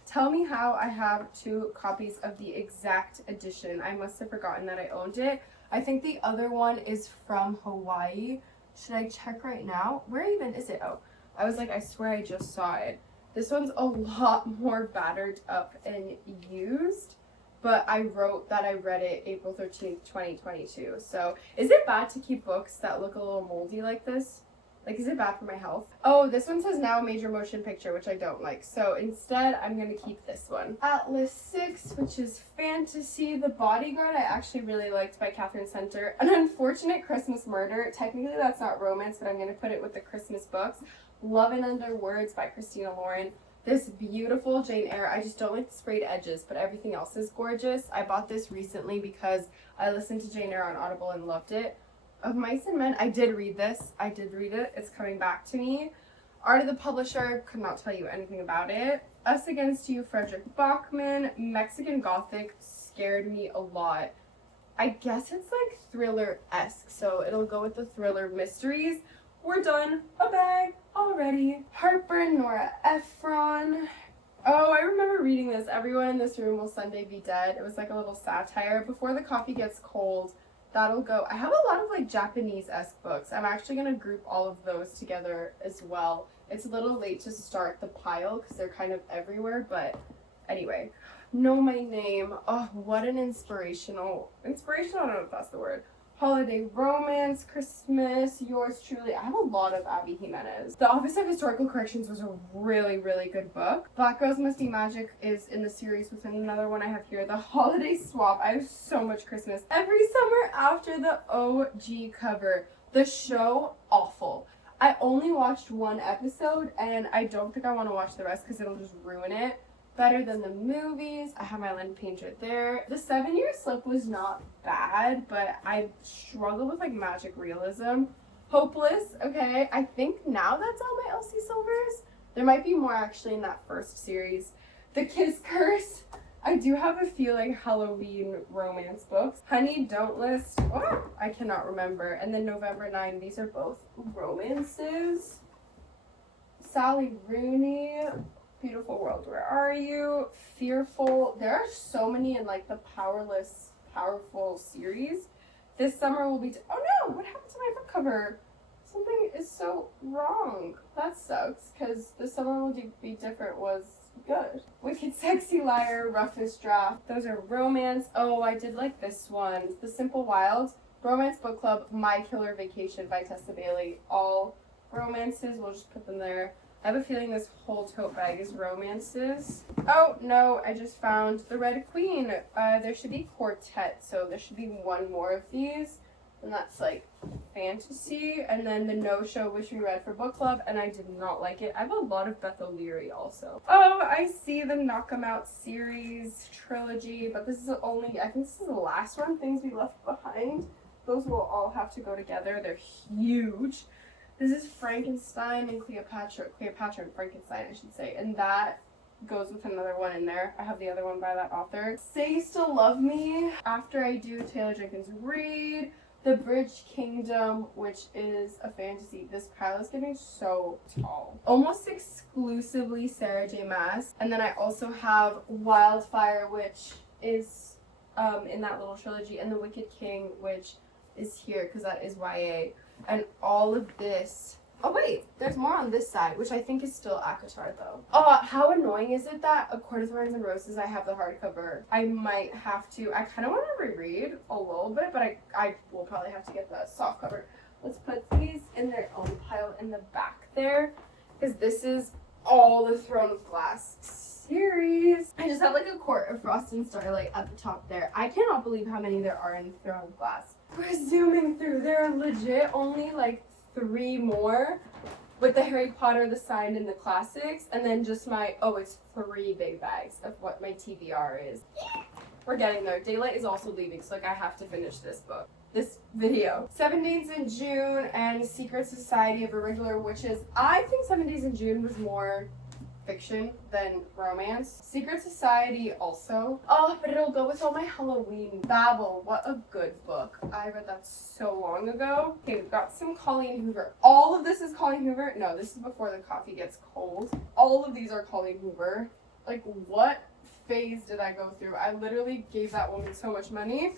Tell me how I have 2 copies of the exact edition. I must have forgotten that I owned it. I think the other one is from Hawaii. Should I check right now? Where even is it? Oh, I was like, I swear I just saw it. This one's a lot more battered up and used, but I wrote that I read it April 13th, 2022. So is it bad to keep books that look a little moldy like this? Like, is it bad for my health? Oh, this one says now major motion picture, which I don't like. So instead, I'm going to keep this one. Atlas 6, which is fantasy. The Bodyguard, I actually really liked by Catherine Center. An Unfortunate Christmas Murder. Technically, that's not romance, but I'm going to put it with the Christmas books. Love and Under Words by Christina Lauren. This beautiful Jane Eyre. I just don't like the sprayed edges, but everything else is gorgeous. I bought this recently because I listened to Jane Eyre on Audible and loved it. Of Mice and Men, I did read this. I did read it. It's coming back to me. Art of the Publisher, could not tell you anything about it. Us Against You, Frederick Bachman. Mexican Gothic scared me a lot. I guess it's like thriller-esque, so it'll go with the thriller mysteries. We're done. A bag already. Heartburn, Nora Ephron. Oh, I remember reading this. Everyone in this room will Sunday be dead. It was like a little satire. Before the Coffee Gets Cold. That'll go. I have a lot of like Japanese-esque books. I'm actually going to group all of those together as well. It's a little late to start the pile because they're kind of everywhere, but anyway. Know My Name. Oh, what an inspirational, I don't know if that's the word. Holiday Romance, Christmas, Yours Truly. I have a lot of Abby Jimenez. The Office of Historical Corrections was a really, really good book. Black Girls Must Be Magic is in the series with another one I have here. The Holiday Swap. I have so much Christmas. Every Summer After, the OG cover. The show, awful. I only watched 1 episode and I don't think I want to watch the rest because it'll just ruin it. Better Than the Movies. I have my landing page right there. The 7-Year Slip was not bad, but I struggle with like magic realism. Hopeless, okay. I think now that's all my Elsie Silvers. There might be more actually in that first series. The Kiss Curse. I do have a few like Halloween romance books. Honey, Don't List. Oh, I cannot remember. And then November 9. These are both romances. Sally Rooney. Beautiful World, Where Are You? Fearful. There are so many in like the Powerful series. This summer will be. Oh no! What happened to my book cover? Something is so wrong. That sucks because This Summer Will Be Different was good. Wicked Sexy Liar, Roughest Draft. Those are romance. Oh, I did like this one. The Simple Wild. Romance Book Club. My Killer Vacation by Tessa Bailey. All romances. We'll just put them there. I have a feeling this whole tote bag is romances. Oh, no, I just found The Red Queen. There should be Quartet, so there should be 1 more of these. And that's like fantasy. And then The No-Show, which we read for book club, and I did not like it. I have a lot of Beth O'Leary also. Oh, I see the Knock 'Em Out series trilogy, but this is only, I think this is the last one, Things We Left Behind. Those will all have to go together. They're huge. This is Frankenstein and Cleopatra and Frankenstein, I should say. And that goes with another one in there. I have the other one by that author. Say You Still Love Me. After I Do, Taylor Jenkins Reid. The Bridge Kingdom, which is a fantasy. This pile is getting so tall. Almost exclusively Sarah J. Maas. And then I also have Wildfire, which is in that little trilogy, and The Wicked King, which is here because that is YA. And all of this. Oh wait, there's more on this side, which I think is still ACOTAR though. Oh, how annoying is it that A Court of Thorns and Roses, I have the hardcover. I might have to, I kind of want to reread a little bit, but I will probably have to get the soft cover. Let's put these in their own pile in the back there, because this is all the Throne of Glass series. I just have like A Court of Frost and Starlight at the top there. I cannot believe how many there are in Throne of Glass. We're zooming through. There are legit only like 3 more with the Harry Potter, the signed, and the classics, and then just my, it's 3 big bags of what my TBR is. We're getting there. Daylight is also leaving, so like I have to finish this video. 7 Days in June and Secret Society of Irregular Witches. I think 7 Days in June was more fiction than romance. Secret Society also. Oh, but it'll go with all my Halloween. Babel, what a good book. I read that so long ago. Okay, we've got some Colleen Hoover. All of this is Colleen Hoover. No, this is before the coffee gets cold. All of these are Colleen Hoover. Like, what phase did I go through? I literally gave that woman so much money,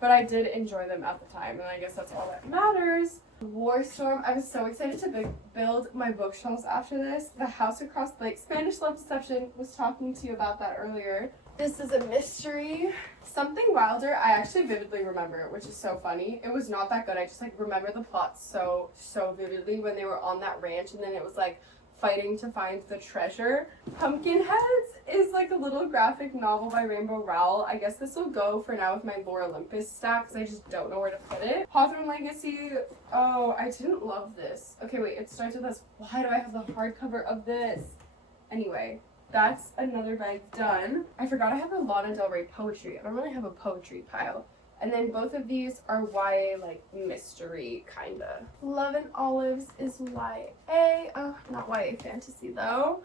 but I did enjoy them at the time, and I guess that's all that matters. Warstorm. I was so excited to build my bookshelves after this. The House Across the Lake. Spanish Love Deception. Was talking to you about that earlier. This is a mystery. Something Wilder. I actually vividly remember it, which is so funny. It was not that good. I just like remember the plot so vividly when they were on that ranch, and then it was like fighting to find the treasure. Pumpkinheads is like a little graphic novel by Rainbow Rowell. I guess this will go for now with my Lore Olympus stack because I just don't know where to put it. Hawthorne Legacy. Oh, I didn't love this. Okay, wait, it starts with this. Why do I have the hardcover of this? Anyway, that's another bag done. I forgot I have a Lana Del Rey poetry. I don't really have a poetry pile. And then both of these are YA, like, mystery, kinda. Love and Olives is YA. Not YA fantasy, though.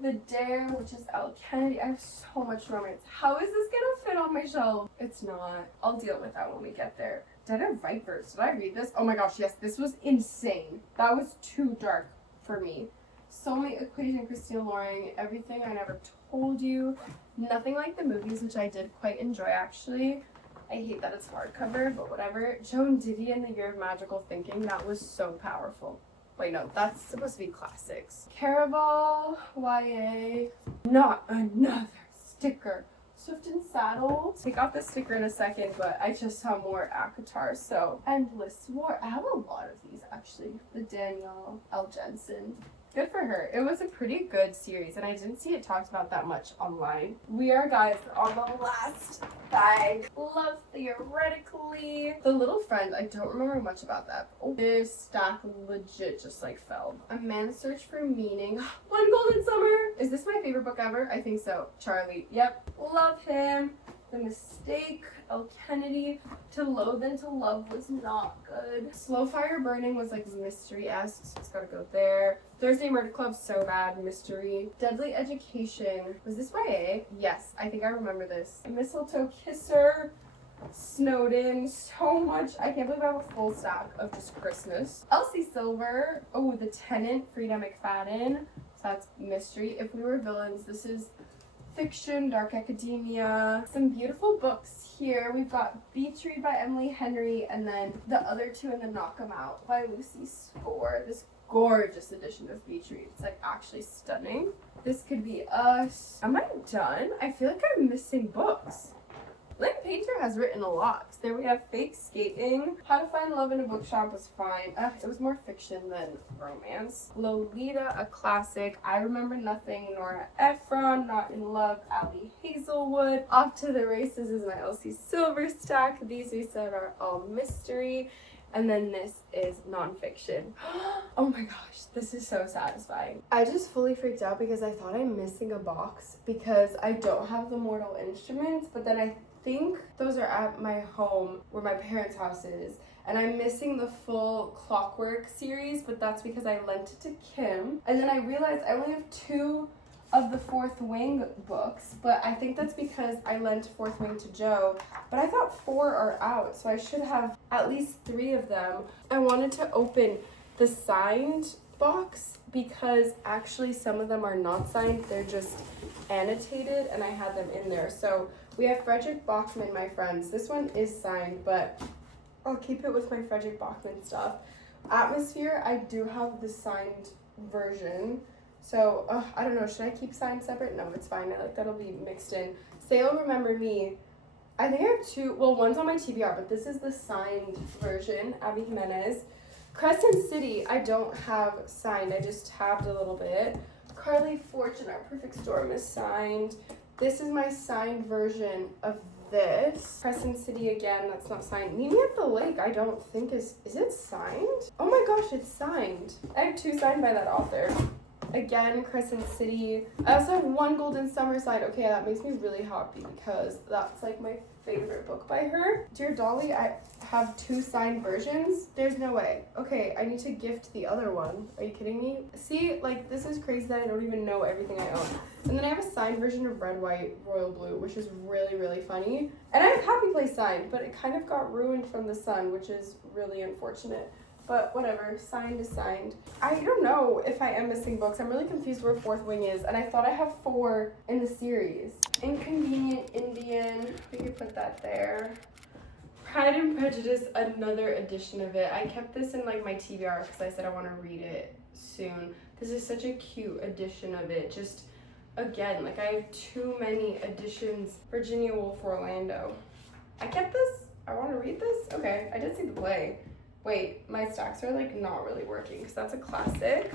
The Dare, which is Elle Kennedy. I have so much romance. How is this gonna fit on my shelf? It's not. I'll deal with that when we get there. Den of Vipers. Did I read this? Oh my gosh, yes. This was insane. That was too dark for me. Soulmate Equation, Christina Loring. Everything I Never Told You. Nothing Like the Movies, which I did quite enjoy, actually. I hate that it's hardcover, but whatever. Joan Didion, The Year of Magical Thinking. That was so powerful. Wait, no, that's supposed to be classics. Caraval, YA. Not Another Sticker. Swift and Saddle. Take off the sticker in a second, but I just saw more ACOTAR, so. Endless War. I have a lot of these, actually. The Danielle L. Jensen. Good for her. It was a pretty good series, and I didn't see it talked about that much online. We are, guys, on the last bag. Love Theoretically. The Little Friend, I don't remember much about that. Oh, this stack legit just, like, fell. A Man's Search for Meaning. One Golden Summer. Is this my favorite book ever? I think so. Charlie. Yep. Love him. The Mistake, Elle Kennedy. To Loathe and to Love was not good. Slow Fire Burning was like mystery-esque, so it's gotta go there. Thursday Murder Club, so bad, mystery. Deadly Education, was this YA? Yes, I think I remember this. Mistletoe Kisser, Snowden, so much. I can't believe I have a full stack of just Christmas. Elsie Silver, oh, The Tenant, Frida McFadden, so that's mystery. If We Were Villains, this is fiction, dark academia. Some beautiful books here. We've got Beach Read by Emily Henry, and then the other two in the Knock 'Em Out by Lucy Score. This gorgeous edition of Beach Read. It's like actually stunning. This Could Be Us. Am I done? I feel like I'm missing books. Lynn Painter has written a lot. There we have Fake Skating. How to Find Love in a Bookshop was fine. It was more fiction than romance. Lolita, a classic. I Remember Nothing. Nora Ephron, Not in Love. Allie Hazelwood. Off to the Races is my Elsie Silver stack. These we said are all mystery. And then this is nonfiction. Oh my gosh, this is so satisfying. I just fully freaked out because I thought I'm missing a box because I don't have the Mortal Instruments, but then I think those are at my home where my parents' house is, and I'm missing the full Clockwork series, but that's because I lent it to Kim. And then I realized I only have 2 of the Fourth Wing books, but I think that's because I lent Fourth Wing to Joe, but I thought 4 are out, so I should have at least 3 of them. I wanted to open the signed box because actually some of them are not signed, they're just annotated, and I had them in there. So we have Frederick Bachman, my friends. This one is signed, but I'll keep it with my Frederick Bachman stuff. Atmosphere, I do have the signed version. So, I don't know, should I keep signed separate? No, it's fine. I like that'll be mixed in. Say'll Remember Me, I think I have 2, well, one's on my TBR, but this is the signed version, Abby Jimenez. Crescent City, I don't have signed, I just tabbed a little bit. Carly Fortune, Our Perfect Storm is signed. This is my signed version of this. Crescent City again, that's not signed. Meet Me at the Lake, I don't think is it signed? Oh my gosh, it's signed. I have 2 signed by that author. Again, Crescent City. I also have 1 Golden Summer signed. Okay, that makes me really happy because that's like my favorite book by her. Dear Dolly, I have 2 signed versions. There's no way. Okay, I need to gift the other one. Are you kidding me? See, like, this is crazy that I don't even know everything I own. And then I have a signed version of Red, White, Royal Blue, which is really, really funny. And I have Happy Place signed, but it kind of got ruined from the sun, which is really unfortunate. But whatever, signed is signed. I don't know if I am missing books. I'm really confused where Fourth Wing is, and I thought I have 4 in the series. Inconvenient Indian, we could put that there. Pride and Prejudice, another edition of it. I kept this in like my TBR because I said I want to read it soon. This is such a cute edition of it. Just, again, like I have too many editions. Virginia Woolf Orlando. I kept this? I want to read this? Okay, I did see the play. Wait, my stacks are like not really working because that's a classic.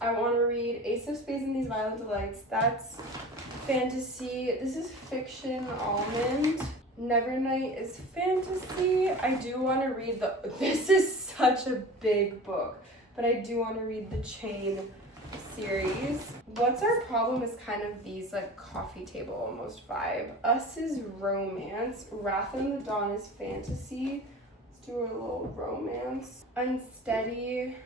I want to read Ace of Spades and These Violent Delights. That's fantasy. This is fiction. Almond. Nevernight is fantasy. I do want to read this is such a big book, but I do want to read the Chain series. What's Our Problem is kind of these like coffee table almost vibe. Us is romance. Wrath in the Dawn is fantasy. Do a little romance. Unsteady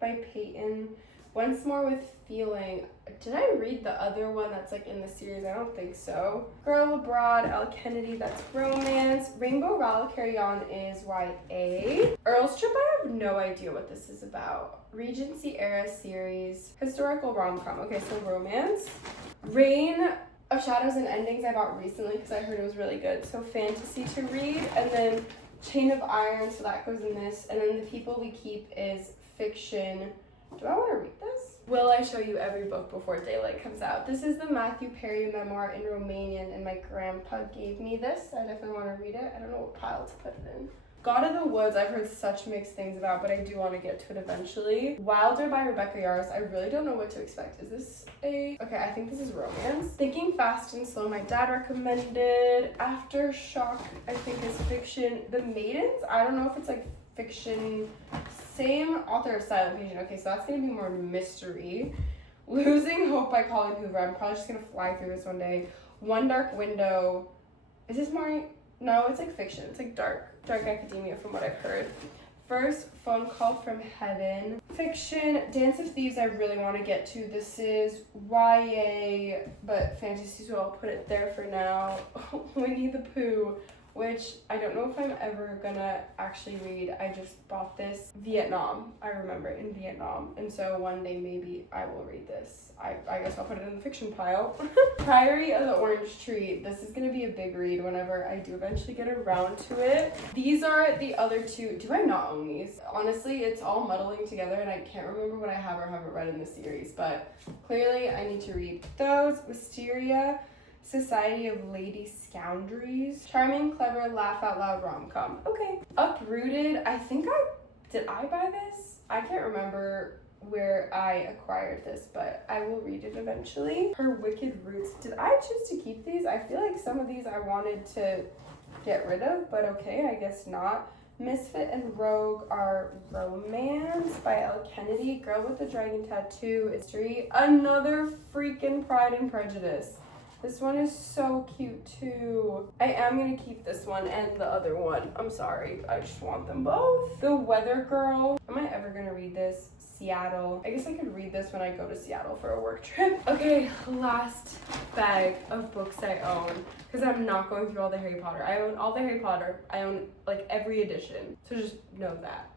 by Peyton. Once More with Feeling. Did I read the other one that's like in the series? I don't think so. Girl Abroad, L. Kennedy, that's romance. Rainbow Rowell Carry On is YA. Earl's Trip, I have no idea what this is about. Regency Era series. Historical rom-com. Okay, so romance. Reign of Shadows and Endings I bought recently because I heard it was really good. So fantasy to read. And then Chain of Iron, so that goes in this. And then The People We Keep is fiction. Do I want to read this? Will I show you every book before daylight comes out? This is the Matthew Perry memoir in Romanian, and my grandpa gave me this. I definitely want to read it. I don't know what pile to put it in. God of the Woods, I've heard such mixed things about, but I do want to get to it eventually. Wilder by Rebecca Yarros, I really don't know what to expect. Is this okay, I think this is romance. Thinking Fast and Slow, my dad recommended. Aftershock, I think is fiction. The Maidens, I don't know if it's like fiction. Same author of Silent Patient. Okay, so that's gonna be more mystery. Losing Hope by Colin Hoover. I'm probably just gonna fly through this one day. One Dark Window. Is this more? No, it's like fiction. It's like dark academia from what I've heard. First Phone Call from Heaven. Fiction. Dance of Thieves I really want to get to. This is YA, but fantasy, so I'll put it there for now. Winnie the Pooh, which I don't know if I'm ever gonna actually read. I just bought this. Vietnam. I remember it in Vietnam. And so one day maybe I will read this. I guess I'll put it in the fiction pile. Priory of the Orange Tree. This is gonna be a big read whenever I do eventually get around to it. These are the other 2. Do I not own these? Honestly, it's all muddling together and I can't remember what I have or haven't read in the series, but clearly I need to read those. Wisteria. Society of Lady Scoundries. Charming, clever, laugh out loud rom-com. Okay. Uprooted. Did I buy this? I can't remember where I acquired this, but I will read it eventually. Her Wicked Roots. Did I choose to keep these? I feel like some of these I wanted to get rid of, but okay, I guess not. Misfit and Rogue are romance by L. Kennedy. Girl with the Dragon Tattoo. History. Another freaking Pride and Prejudice. This one is so cute too. I am gonna keep this one and the other one. I'm sorry, I just want them both. The Weather Girl. Am I ever gonna read this? Seattle. I guess I could read this when I go to Seattle for a work trip. Okay, last bag of books I own, because I'm not going through all the Harry Potter. I own all the Harry Potter. I own like every edition, so just know that.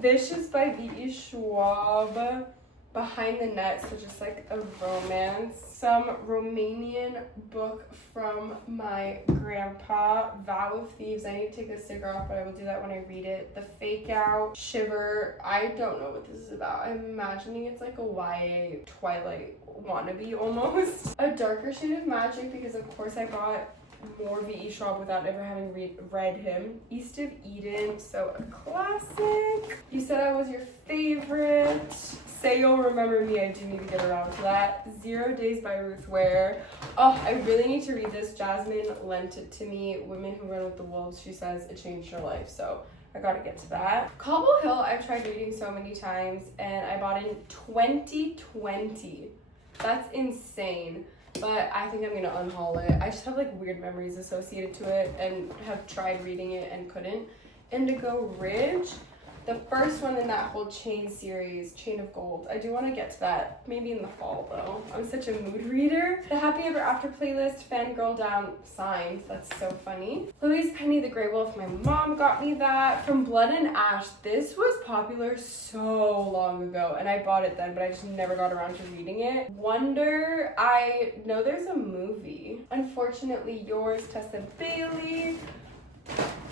This is by V.E. Schwab. Behind the Net, so just like a romance. Some Romanian book from my grandpa, Vow of Thieves. I need to take the sticker off, but I will do that when I read it. The Fake Out, Shiver. I don't know what this is about. I'm imagining it's like a YA Twilight wannabe almost. A Darker Shade of Magic, because of course I bought more V.E. Schwab without ever having read him. East of Eden, so a classic. You Said I Was Your Favorite. Say You'll Remember Me, I do need to get around to that. 0 Days by Ruth Ware. Oh, I really need to read this. Jasmine lent it to me. Women Who Run with the Wolves, she says it changed her life, so I gotta get to that. Cobble Hill, I've tried reading so many times, and I bought it in 2020. That's insane. But I think I'm gonna unhaul it. I just have like weird memories associated to it and have tried reading it and couldn't. Indigo Ridge, the first one in that whole Chain series, Chain of Gold. I do want to get to that, maybe in the fall though. I'm such a mood reader. The Happy Ever After playlist, Fangirl Down, signed. That's so funny. Louise Penny, The Grey Wolf. My mom got me that. From Blood and Ash. This was popular so long ago, and I bought it then, but I just never got around to reading it. Wonder, I know there's a movie. Unfortunately Yours, Tessa Bailey.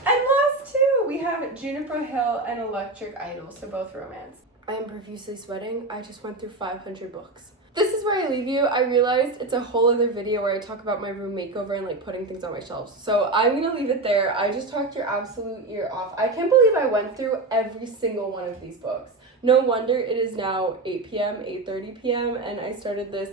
And last two, we have Juniper Hill and Electric Idol, so both romance. I am profusely sweating. I just went through 500 books. This is where I leave you. I realized it's a whole other video where I talk about my room makeover and like putting things on my shelves. So I'm gonna leave it there. I just talked your absolute ear off. I can't believe I went through every single one of these books. No wonder it is now 8 p.m., 8:30 p.m. and I started this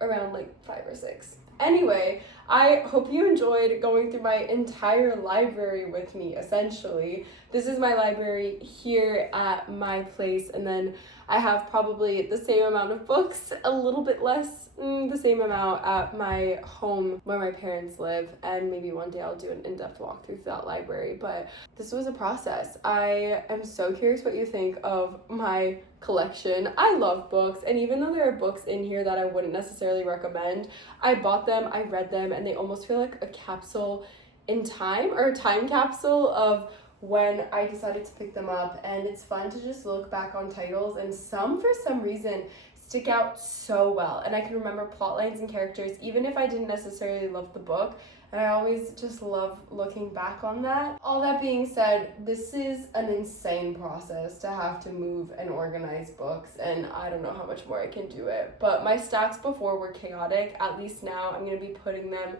around like 5 or 6. Anyway, I hope you enjoyed going through my entire library with me, essentially. This is my library here at my place, and then I have probably the same amount of books, a little bit less, the same amount at my home where my parents live, and maybe one day I'll do an in-depth walkthrough through that library, but this was a process. I am so curious what you think of my collection. I love books, and even though there are books in here that I wouldn't necessarily recommend, I bought them, I read them, and they almost feel like a capsule in time, or a time capsule of when I decided to pick them up. And it's fun to just look back on titles, and some for some reason stick out so well, and I can remember plot lines and characters even if I didn't necessarily love the book, and I always just love looking back on that. All that being said, this is an insane process to have to move and organize books, and I don't know how much more I can do it. But my stacks before were chaotic. At least now I'm going to be putting them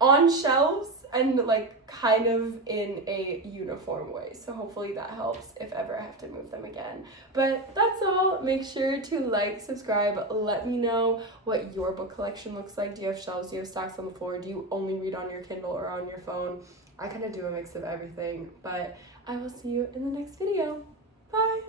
on shelves and like kind of in a uniform way, so hopefully that helps if ever I have to move them again. But that's all. Make sure to like, subscribe, let me know what your book collection looks like. Do you have shelves? Do you have stacks on the floor? Do you only read on your Kindle or on your phone? I kind of do a mix of everything, but I will see you in the next video. Bye.